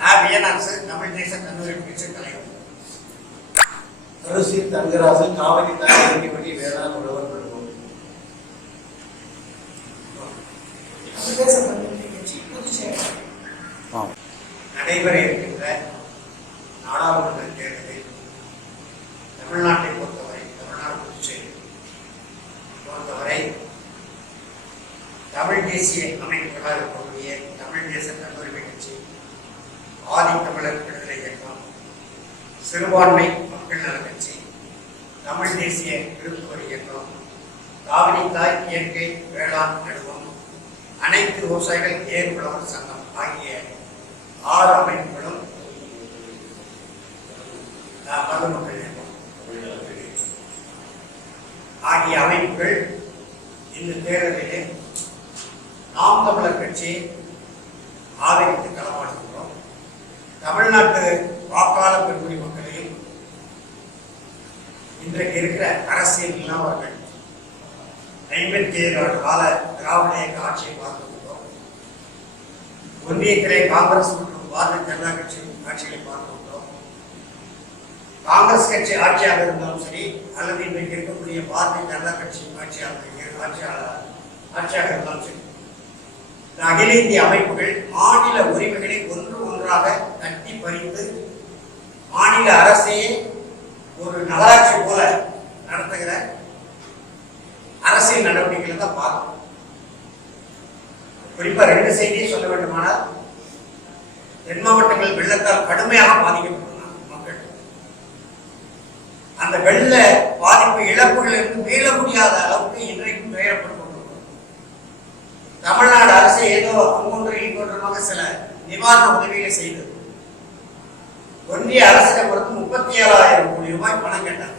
வியனாசு தமிழ் தேச கல்லூரி பேச்சு தலைவர் அரசி தங்கராசு காவிரி தாய்ப்பட்டி வேளாண் உழவர் பெறுவோம் நடைபெற இருக்கின்ற நாடாளுமன்ற தேர்தலில் தமிழ்நாட்டை பொறுத்தவரை தமிழ்நாடு புதுச்சேரி பொறுத்தவரை தமிழ் தேசிய அமைப்புகளாக இருக்கக்கூடிய தமிழ் தேச கல்லூரி கட்சி, ஆதி தமிழர் விடுதலை இயக்கம், சிறுபான்மை மக்கள் நல கட்சி, தமிழ் தேசிய விருப்ப இயக்கம், காவிரி தாய் இயற்கை வேளாண் நடுவம், அனைத்து விவசாயிகள் ஏர் உழவர் சங்கம் ஆகிய 6 அமைப்புகளும் பொதுமக்கள் இயக்கம் ஆகிய அமைப்புகள் இந்த தேர்தலிலே நாம் தமிழர் கட்சியை ஆதரித்து களமாடுகிறோம். தமிழ்நாட்டு வாக்காளர் பெருங்குடி மக்களையும் இன்றைக்கு இருக்கிற அரசியல் நிலவரங்கள் 57 ஆண்டு கால திராவிட இயக்க ஆட்சியை பார்த்துள்ளோம். ஒன்றியத்திலே காங்கிரஸ் மற்றும் பாரதிய ஜனதா கட்சி ஆட்சிகளை பார்த்துள்ளோம். காங்கிரஸ் கட்சி ஆட்சியாக இருந்தாலும் சரி, அல்லது இன்றைக்கு இருக்கக்கூடிய பாரதிய ஜனதா கட்சி ஆட்சியாக இருந்தாலும் சரி, அகில இந்திய அமைப்புகள் மாநில உரிமைகளை ஒன்றாக தட்டி பறித்து மாநில அரசையே ஒரு நகராட்சி போல நடத்துகிற அரசியல் நடவடிக்கைகளை தான் பார்க்கணும். குறிப்பா 2 செய்தியை சொல்ல வேண்டுமானால், தென் மாவட்டங்கள் வெள்ளத்தால் கடுமையாக பாதிக்கப்பட்டுள்ளார் மக்கள். அந்த வெள்ள பாதிப்பு இழப்புகளிலிருந்து மீள முடியாத அளவுக்கு இன்றைக்கும் துயரப்பட்டு தமிழ்நாடு அரசு ஏதோ அங்கொன்று இங்கொன்றுமாக சில நிவாரண உதவிகளை செய்தது. ஒன்றிய அரசிடம் பொறுத்து 37,000 கோடி ரூபாய் பணம் கேட்டாங்க.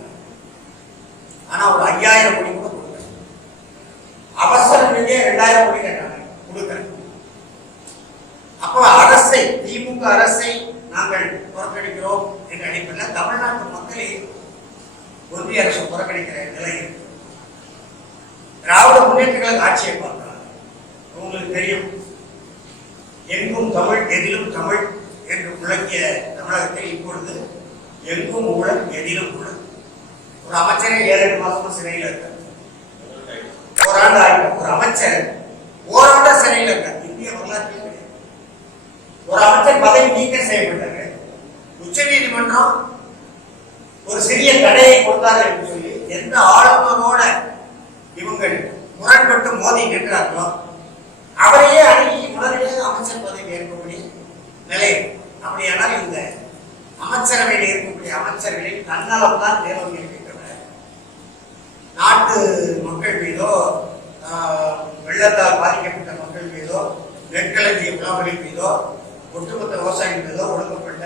ஆனா ஒரு 5,000 கோடி கூட கொடுக்கல. அவசர நிதியே 2,000 கோடி கேட்டாங்க, கொடுக்கல. அப்ப அரசை, திமுக அரசை நாங்கள் புறக்கணிக்கிறோம் என்ற அடிப்படையில் தமிழ்நாட்டு மக்களை ஒன்றிய அரசு புறக்கணிக்கிற நிலை இருக்கு. திராவிட முன்னேற்ற கழக ஆட்சியை பார்க்கிறார். உங்களுக்கு தெரியும், எங்கும் தமிழ் எதிலும் தமிழ் என்று முழங்கிய தமிழகத்தில் இப்பொழுது எங்கும் ஊழல் எதிலும் ஊழல். ஒரு அமைச்சரை 7-8 மாசமா சிறையில் இருக்கார். ஓராண்டு ஆகிடும். ஒரு அமைச்சர் ஓராண்டு சிறையில் இருக்கார். இந்திய வரலாற்றில் கிடையாது. ஒரு அமைச்சர் பதவி நீக்கம் செய்யப்பட்டாங்க. உச்ச நீதிமன்றம் ஒரு சிறிய தடையை கொடுத்தார்கள் என்று சொல்லி எந்த ஆளுநரோட இவங்கள் முரண்பட்டு மோதி நின்றார்களோ அவரையே அணுகி உடனடியாக அமைச்சர் பதவி ஏற்கக்கூடிய நிலை. அப்படியானால் இந்த அமைச்சரவையில் இருக்கக்கூடிய அமைச்சர்களின் தன்னலம் தான் தேவை இருக்கின்றன. நாட்டு மக்கள் மீதோ, வெள்ளத்தால் பாதிக்கப்பட்ட மக்கள் மீதோ, நெற்களஞ்சிய உணவுகளின் மீதோ, ஒட்டுமொத்த விவசாயிகள் மீதோ ஒடுக்கப்பட்ட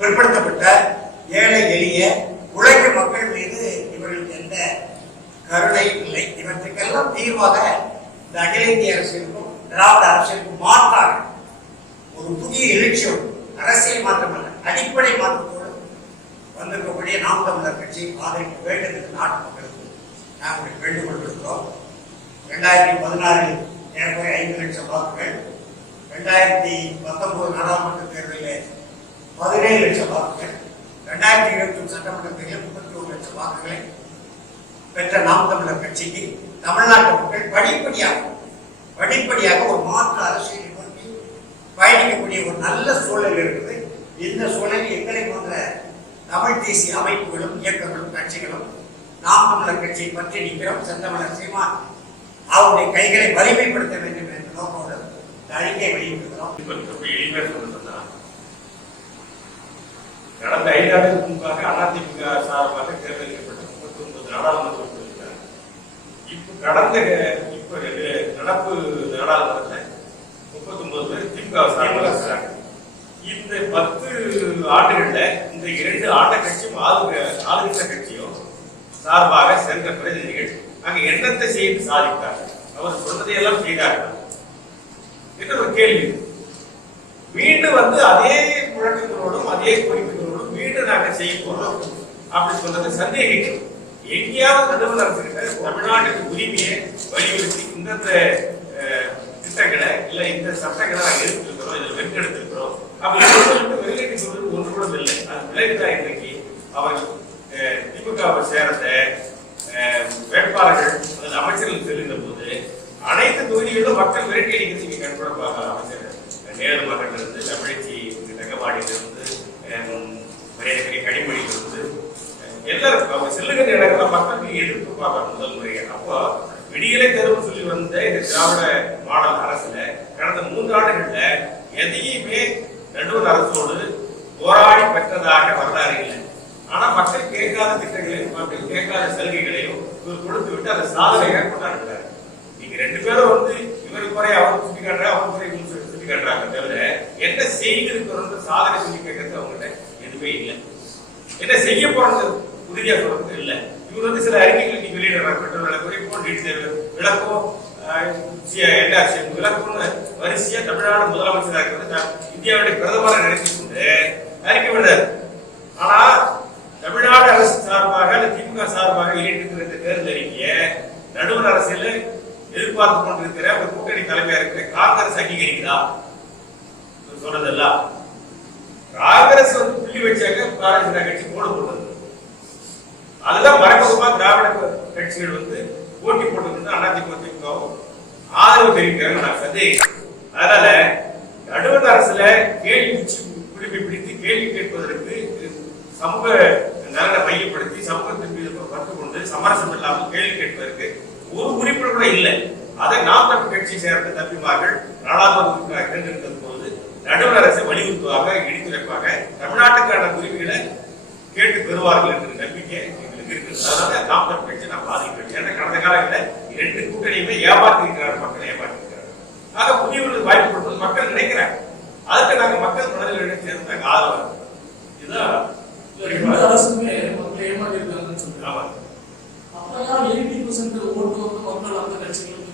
பிற்படுத்தப்பட்ட ஏழை எளிய உழைக்கும் மக்கள் மீது இவர்களுக்கு எந்த கருணையும் இல்லை. இவற்றுக்கெல்லாம் தீர்வாக இந்த அகில இந்திய அரசியலுக்கும் திராவிட அரசியலுக்கும் மாற்றாக ஒரு புதிய எழுச்சியோடு, அரசியல் மாற்றமல்ல அடிப்படை மாற்றத்தோடு வந்திருக்கக்கூடிய நாம் தமிழர் கட்சி ஆதரிக்க வேண்டும் என்று நாட்டு மக்களுக்கு நாங்கள் வேண்டுகோள் விடுக்கிறோம். 2016 ஏறக்குறைய 5 லட்சம் வாக்குகள், 2019 நாடாளுமன்ற தேர்தலில் 17 லட்சம் வாக்குகள், 2020 சட்டமன்ற தேர்தலில் 31 லட்சம் வாக்குகளை பெற்ற நாம் தமிழர் கட்சிக்கு தமிழ்நாட்டு மக்கள் படிப்படியாக ஒரு மாற்று அரசியலை நோக்கி பயணிக்கக்கூடிய ஒரு நல்ல சூழல் இருக்குது. இந்த சூழலில் எங்களை போன்ற தமிழ் தேசிய அமைப்புகளும் இயக்கங்களும் கட்சிகளும் நாம் தமிழர் கட்சியை பற்றி நிற்கிறோம். செந்தமிழர் சீமான் அவருடைய கைகளை வலிமைப்படுத்த வேண்டும் என்ற நோக்கோடு இந்த அறிக்கையை வெளியிட்டிருக்கிறோம். கடந்த 5 ஆண்டுகளுக்கு முன்பாக அதிமுக சார்பாக தேர்ந்தெடுக்கப்பட்ட 39 நாடாளுமன்ற உறுப்பினர்கள் நடப்பு நாடாளுமன்றத்தில் 39 பேர் திமுக சார்பாக இருக்கிறாங்க. இந்த 10 ஆண்டுகள்ல இந்த 2 ஆண்ட கட்சியும் ஆளுகின்ற கட்சியும் சார்பாக சேர்ந்த பிரதிநிதிகள் அங்க எண்ணத்தை செய்து சாதித்தார்கள். அவர் சொன்னதையெல்லாம் செய்தார்கள் என்ற ஒரு கேள்வி. மீண்டும் அதே முழக்கங்களோடும் அதே கோரிக்கைகளோடும் மீண்டும் நாங்கள் செய்ய போறோம் அப்படி சொல்றது சந்தேகிக்கும். எங்கேயாவது நடுவர் அரசுகிட்ட தமிழ்நாட்டுக்கு உரிமையை வலியுறுத்தி இந்த திட்டங்களை இல்ல இந்த சட்டங்களை நாங்கள் எடுத்திருக்கிறோம், இதில் வென்றெடுத்திருக்கிறோம் அப்ப இவர்களுக்கு வெளியீட்டு சொல்றது ஒன்று கூட இல்லை. அது விளைவுதான் இன்றைக்கு அவர் திமுகவை சேர்ந்த வேட்பாளர்கள் அல்லது அமைச்சர்கள் செல்கின்ற போது அனைத்து தொகுதிகளிலும் மக்கள் விரட்டி அடிக்கிறது இங்க கண்கூட அமைச்சர் நேரு மகனிலிருந்து தமிழச்சி தங்கவாடியிலிருந்து மரியாதைக்குரிய கனிமொழியிலிருந்து எல்லாரும் அவங்க செல்லுகின்ற இடங்கள்லாம் மக்களுக்கு எதிர்ப்பு பார்ப்பாங்க முதல் முறையாக. அப்போ விடியலை தேர்வு சொல்லி வந்த இந்த திராவிட மாடல் அரசுல கடந்த 3 ஆண்டுகள்ல எதையுமே நடுவர் அரசோடு போராடி பெற்றதாக வரலாறு இல்லை. ஆனா மக்கள் கேட்காத திட்டங்களையும் மக்கள் கேட்காத சலுகைகளையும் இவர் கொடுத்து விட்டு அதை சாதனையாக கொண்டாடுறாரு. நீங்க 2 பேரும் வந்து இவருக்கு குறை அவருக்கு சுட்டி காட்டுற அவருக்கு குறை சுட்டி காட்டுறாங்க தவிர என்ன செய்திருக்கிற சாதனை சொல்லி கேட்கறது அவங்ககிட்ட எதுவுமே இல்லை. என்ன செய்ய போறது உறுதியா சொல்றது இல்லை. இவர் வந்து சில அறிக்கைகள் நீங்க வெளியிடுறாங்க. பெட்ரோல் விலை குறைப்போம், நீட் தேர்வு விளக்கம், விளக்கம்னு வரிசையா தமிழ்நாடு முதலமைச்சராக இருக்கிறது இந்தியாவுடைய பிரதமரை நினைத்துக் கொண்டு அறிக்கை விடுறாரு. ஆனா தமிழ்நாடு அரசு சார்பாக திமுக சார்பாக வெளியிட்டிருக்கிற இந்த தேர்தல் அறிக்கையை நடுவர் அரசியல எதிர்பார்த்து கொண்டிருக்கிற ஒரு கூட்டணி தலைமையா இருக்கிற காங்கிரஸ் அங்கீகரிக்குதா சொல்றதல்ல. காங்கிரஸ் வந்து புள்ளி வச்சாக்க பாரதிய கட்சி போட போடுறது. அதுதான் மறைமுகமா திராவிட கட்சிகள் வந்து போட்டி போட்டு அதிமுக திமுகவும் ஆதரவு தெரிவிக்கிறாங்க நான் சந்தேகம். அதனால நடுவர் அரசுல கேள்வி குடிமை பிடித்து கேள்வி கேட்பதற்கு சமூக நலனை மையப்படுத்தி சமூகத்தின் மீது கற்றுக்கொண்டு சமரசம் இல்லாமல் கேள்வி கேட்பதற்கு ஒரு உறுப்பினர் கூட இல்லை. அதை நாம் தமிழ் கட்சி சேர்ந்த தம்பிமார்கள் நாடாளுமன்ற தேர்ந்தெடுத்தது போது நடுவர் அரசை வலியுறுத்துவாங்க, எடுத்துரைப்பாங்க, தமிழ்நாட்டுக்கான உரிமைகளை கேட்டு பெறுவார்கள் என்ற நம்பிக்கை எங்களுக்கு இருக்குது. அதனால நாம் தமிழ் கட்சி நான் பாதிக்கிறேன். ஏன்னா கடந்த காலங்களில் 2 கூட்டணியுமே ஏமாற்றிருக்கிறார், மக்கள் ஏமாற்றிருக்கிறார். ஆக புதியவர்களுக்கு வாய்ப்பு கொடுப்பது மக்கள் நினைக்கிறாங்க. அதுக்கு நாங்கள் மக்கள் மனதில் சேர்ந்து நாங்கள் ஆதரவு. இதுதான் அரசுமே மக்கள் ஏமாற்றிருக்காங்கன்னு சொல்றாங்க. அப்பதான் 80% ஓட்டு வந்து மக்கள் அந்த கட்சிகளுக்கு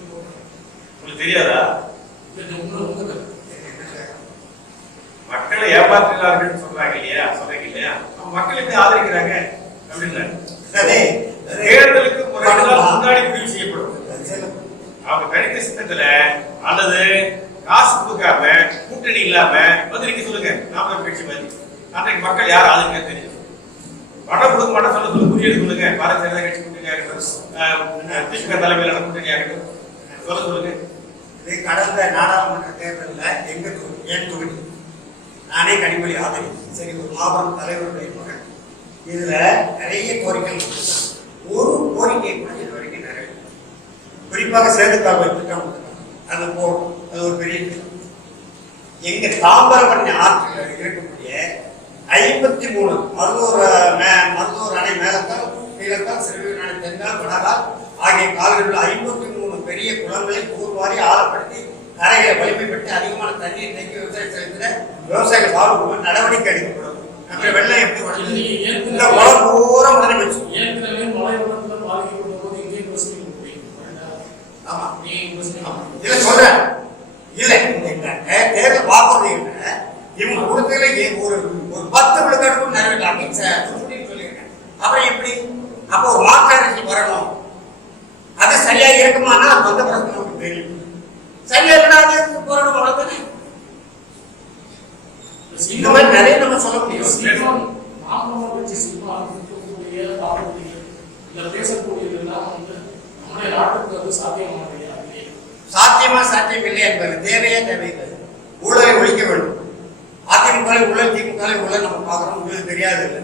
உங்களுக்கு தெரியாதா? மக்களை ஏமாற்றுகிறார்கள் சொல்றாங்க இல்லையா, சொல்றீங்க இல்லையா, மக்கள் எப்படி ஆதரிக்கிறாங்க அப்படின்னு தேர்தலுக்கு முன்னாடி முடிவு செய்யப்படும். அவங்க கணித சின்னத்துல அல்லது காசு கொடுக்காம கூட்டணி இல்லாம பதிலுக்கு சொல்லுங்க நாம் கட்சி மாதிரி அன்றைக்கு மக்கள் யார் ஆதரிக்க தெரியும். பணம் கொடுக்க மாட்டேன் சொல்ல சொல்ல குறியீடு சொல்லுங்க. பாரதிய ஜனதா கட்சி கூட்டணியாக இருக்கட்டும், திமுக தலைமையிலான கூட்டணியாக இருக்கட்டும், சொல்ல சொல்லுங்க. இது கடந்த நாடாளுமன்ற தேர்தலில் எங்க என் தொகுதி நானே கனிமொழி ஆதரி. சரி, ஒரு மாபெரும் தலைவருடைய மகன். இதுல நிறைய கோரிக்கைகள், ஒரு கோரிக்கை கூட இது வரைக்கும் நிறைய. குறிப்பாக சேதுக்கால் திட்டம் அது போடும், அது ஒரு பெரிய திட்டம். எங்க தாம்பரமணி ஆற்றில் இருக்கக்கூடிய 53 மருதூர் அணை மேலக்கால், கீழக்கால், சிறுவீர் அணை தென்கால், வடகால் ஆகிய கால்களில் 53 பெரிய குளங்களை தூர்வாரி ஆழப்படுத்தி கரைகளை வலிமைப்படுத்தி அதிகமான தண்ணீர் தேக்கி விவசாயம் செலுத்தின விவசாயிகள் வாழ்வு நடவடிக்கை எடுக்கப்படும். நம்ம வெள்ளம் எப்படி உடனே இந்த குளம் பூரா உடனே வச்சு ஏற்கனவே மழை வெள்ளத்தில் பாதிக்கப்பட்ட போது இங்கே பிரச்சனை ஆமா இல்ல சொல்றேன் இல்ல தேர்தல் வாக்குறுதி என்ன இவங்க கொடுத்ததுல ஒரு 10 விழுக்காட்டுக்கும் நிறைவேற்றாங்க சொல்லியிருக்கேன். அப்புறம் எப்படி அப்போ ஒரு மாற்று அரசியல் வரணும். அது சரியா இருக்குமானா வந்த பிறகு நமக்கு தெரியும். சரியா இருந்தாலே போராடும் வளர்த்தானே. இந்த மாதிரி நிறைய நம்ம சொல்ல முடியும். நம்முடைய நாட்டுக்கு அது சாத்தியமா சாத்தியம் இல்லை என்பது தேவையா தேவையில்லை. ஊழலை ஒழிக்க வேண்டும். அதிமுக ஊழல், திமுக ஊழல் நம்ம பார்க்கிறோம், உங்களுக்கு தெரியாது இல்லை.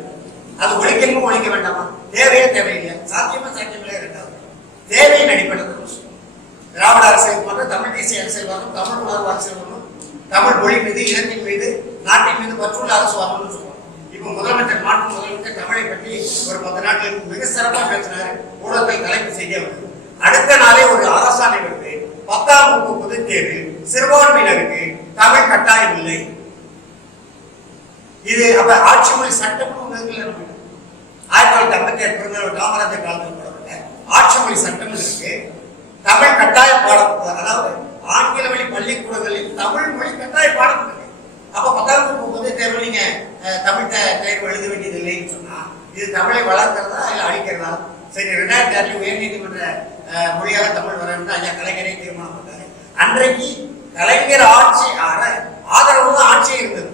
அது ஒழிக்கணும் ஒழிக்க வேண்டாமா? தேவையா தேவையில்லை. சாத்தியமா சாத்தியமில்லை. இரண்டாவது தேவையின் அடிப்படையில் திராவிட அரசியல் வரணும், தமிழ் தேசிய அரசியல் வரணும், தமிழ் உணர்வு அரசியல் வரணும், தமிழ் மொழி மீது, இனத்தின் மீது, நாட்டின் மீது பற்றுள்ள அரசு வரணும்னு சொல்லுவாங்க. இப்ப முதலமைச்சர் மாற்று முதலமைச்சர் தமிழை பற்றி ஒரு 10 நாட்கள் மிக சிறப்பாக பேசினாரு. ஊடகத்தில் தலைப்பு செய்தியா வருது. அடுத்த நாளே ஒரு அரசாணை வருது. 10ஆம் வகுப்பு பொதுத் தேர்வில் சிறுபான்மையினருக்கு தமிழ் கட்டாயம் இல்லை. இது அப்ப ஆட்சி மொழி சட்டம் 1957 பிறந்தவர் காமராஜர் காலத்தில் போடப்பட்ட ஆட்சி மொழி சட்டம் இருக்கு. தமிழ் கட்டாய பாடம், அதாவது ஆங்கில வழி பள்ளிக்கூடங்களில் தமிழ் மொழி கட்டாய பாடம் இருக்கு. அப்ப 10ஆம் வகுப்பு பொதுத் தேர்வு நீங்க தமிழ் தேர்வு எழுத வேண்டியது இல்லைன்னு சொன்னா இது தமிழை வளர்க்கிறதா இல்ல அழிக்கிறதா? சரி, 2006 உயர் நீதிமன்ற மொழியாக தமிழ் வரணும் ஐயா கலைஞரை தீர்மானம் பண்ணாரு. அன்றைக்கு கலைஞர் ஆட்சி ஆதரவு தான் ஆட்சியே இருந்தது.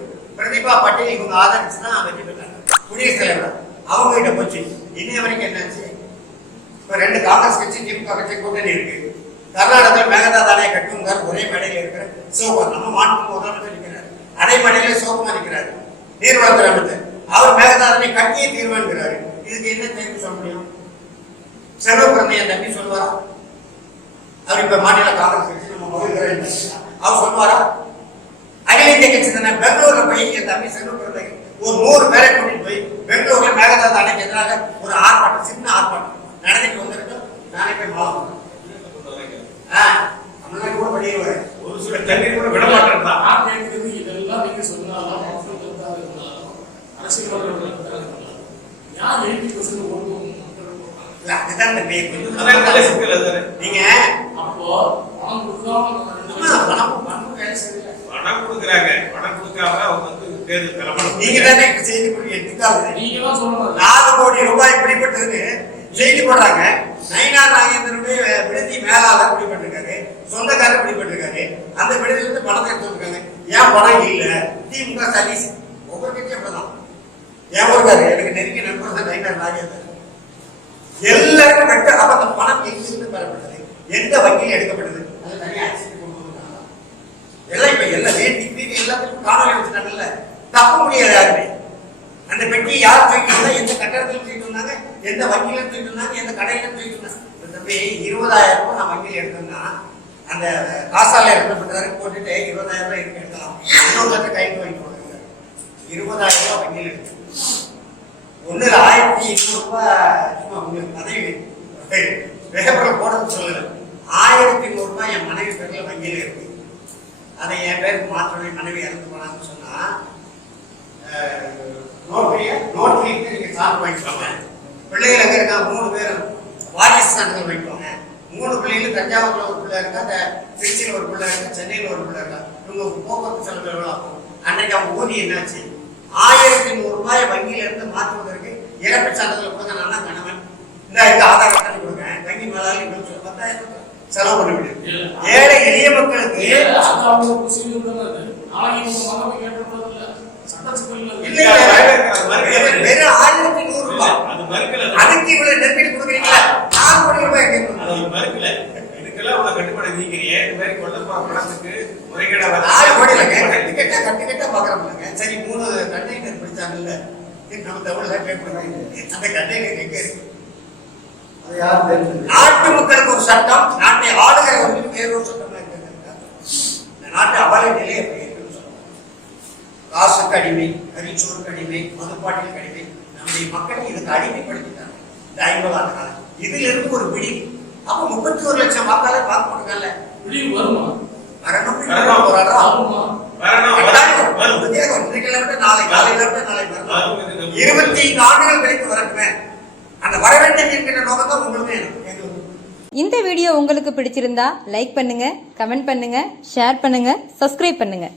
அவங்க கிட்ட போச்சு. இன்னைய வரைக்கும் என்னாச்சு? இப்ப 2 காங்கிரஸ் கட்சி திமுக கட்சி கூட்டணி இருக்கு. கர்நாடகத்தில் மேகதாது அணையை கட்டுங்கார் ஒரே மேடையில் இருக்கிற சிவகுமார், நம்ம மாநில முதலமைச்சர் நிற்கிறார். அணை மேடையில சிவகுமார் நிற்கிறார், நீர்வளத்துறை அமைச்சர். அவர் மேகதாது அணை கட்டியே தீர்மானிக்கிறாரு. இதுக்கு என்ன தீர்வு சொல்ல முடியும்? செல்வபிரந்தைய தம்பி சொல்லுவாரா? அவர் இப்ப மாநில காங்கிரஸ் கட்சி நம்ம முதல்வர் அவர் சொல்லுவாரா? அகில இந்திய கட்சி தானே. பெங்களூர்ல போய் என் தம்பி செல்வபிரந்தை ஒரு 100 பேரை கூட்டிட்டு போய் பெங்களூர்ல மேகதாது அணைக்கு எதிராக ஒரு ஆர்ப்பாட்டம், சின்ன ஆர்ப்பாட்டம் நடந்துட்டு வந்திருக்கோம். நானே போய் மாவட்டம் தமிழ்நாடு கூட பண்ணிடுவாரு. ஒரு சில தண்ணீர் கூட விட மாட்டேன். நான் கேட்கிறது இதெல்லாம் நீங்க சொன்னாலும் மக்களுக்காக இருந்தாலும் அரசியல்வாதிகளுக்காக இருந்தாலும் யார் 80% ஓட்டு இல்ல அதுதான் தம்பி. நீங்க அப்போ பணம் கொடுக்காம பணம் கொடுக்குறாங்க, பணம் கொடுக்காம அவங்க வந்து தேர்தல் கிளம்பணும். நீங்க தானே செய்தி எடுத்துக்காது. நீங்க தான் சொல்லணும் 4 கோடி ரூபாய் பிடிப்பட்டதுன்னு செய்தி போடுறாங்க. நயினார் நாகேந்திரனுடைய விடுதி மேலாளர் பிடிப்பட்டிருக்காரு, சொந்தக்காரர் பிடிப்பட்டிருக்காரு. அந்த விடுதியில இருந்து பணத்தை எடுத்து வந்திருக்காங்க. ஏன் பணம் இல்ல? திமுக சர்வீஸ் ஒவ்வொரு கட்சியும் அப்படிதான். ஏன் ஒருக்காரு எனக்கு நெருங்கிய நண்பர் தான் நயினார் நாகேந்திரன். எல்லாருக்கும் வெட்ட அந்த பணம் எங்கிருந்து பெறப்பட்டது, எந்த வங்கியில் எடுக்கப்பட்டது, அது தனியாக ஆட்சிக்கு கொண்டு வந்தாங்க. எல்லாம் இப்ப எல்லாம் நேற்று எல்லாத்துக்கும் காணொலி வச்சுட்டாங்கல்ல. தப்ப முடியாது யாருமே. அந்த பெட்டி யார் தூக்கிட்டு, எந்த கட்டடத்தில் தூக்கிட்டு வந்தாங்க, எந்த வங்கியில தூக்கிட்டு வந்தாங்க, எந்த கடையில தூக்கிட்டு வந்தாங்க. தம்பி 20,000 ரூபாய் நான் வங்கியில் எடுத்தோம்னா அந்த காசால எடுக்கப்பட்டதாக போட்டுட்டு 20,000 ரூபாய் இருக்கு எடுக்கலாம். இன்னொரு கைக்கு வாங்கிட்டு வாங்க. 20,000 ரூபாய் வங்கியில் எடுத்து ஒண்ணு 1,200 ரூபாய் சும்மா உங்களுக்கு பதவி பேப்பர்ல போடுறது சொல்லல. 1,100 ரூபாய் என் மனைவி பேர்ல வங்கியில் இருக்கு. அதை என் பேருக்கு மாற்றணும், மனைவி இறந்து போனான்னு சொன்னா நோட்ரிக்கு நீங்க சார்பு வாங்கிக்கோங்க. பிள்ளைகள் எங்க இருக்காங்க? 3 பேரும் வாரிசு சான்றிதழ் வாங்கிக்கோங்க. 3 பிள்ளைகளும் தஞ்சாவூர்ல ஒரு பிள்ளை இருக்கா, திருச்சியில் ஒரு பிள்ளை இருக்கா, சென்னையில் ஒரு பிள்ளை இருக்கா. இவங்க போக்குவரத்து செலவு எவ்வளவு ஆகும்? அன்றைக்கு அவங்க ஊதி என்னாச்சு? 1,100 ரூபாய் வங்கியில இருந்து மாற்றுவதற்கு இறப்பு சான்றிதழ் கொடுங்க. நான் தான் கணவன், இந்த ஆதார் அட்டை கொடுங்க, வங்கி மேலாளர் 10,000 செலவு பண்ண முடியும். ஏழை எளிய மக்களுக்கு வெறும் 1,100 ரூபாய் அதுக்கு இவ்வளவு நெருக்கடி கொடுக்குறீங்களா? 4 கோடி ரூபாய் இதுக்கெல்லாம் உள்ள கட்டுப்பாடு நீக்கிறீங்க. இந்த மாதிரி கொள்ளப்பா பணத்துக்கு முறைகேடா 4 கோடி கட்டு பாக்குறாங்க. சரி 3 கண்டெய்னர் பிடிச்சாங்கல்ல நம்ம தமிழ்ல அந்த கண்டெய்னர் எங்க இருக்கு? நாட்டு மக்களுக்கு ஒரு சட்டம், நாட்டை ஆளுகிறவர்களுக்கு வேறொரு சட்டம் இருக்கிறது. இந்த நாட்டு அபாய நிலையை இருக்குன்னு சொல்லுவாங்க. காசுக்கு அடிமை, கரிச்சோருக்கு அடிமை, மதுப்பாட்டிற்கு அடிமை. நம்முடைய மக்களை இதுக்கு அடிமைப்படுத்திட்டாங்க இந்த 50 ஆண்டு காலம். இதுல இருந்து ஒரு விடிவு. அப்ப 31 லட்சம் வாக்காளர் வாக்கு போட்டுக்கல. விடிவு வருமா? வரணும் போராடுறோம். 25 ஆண்டுகள் கழித்து வரட்டுமே. அந்த வர வேண்டும் என்கிற நோக்கம் தான் உங்களுக்கு. இந்த வீடியோ உங்களுக்கு பிடிச்சிருந்தா லைக் பண்ணுங்க, கமெண்ட் பண்ணுங்க, ஷேர் பண்ணுங்க, சப்ஸ்கிரைப் பண்ணுங்க.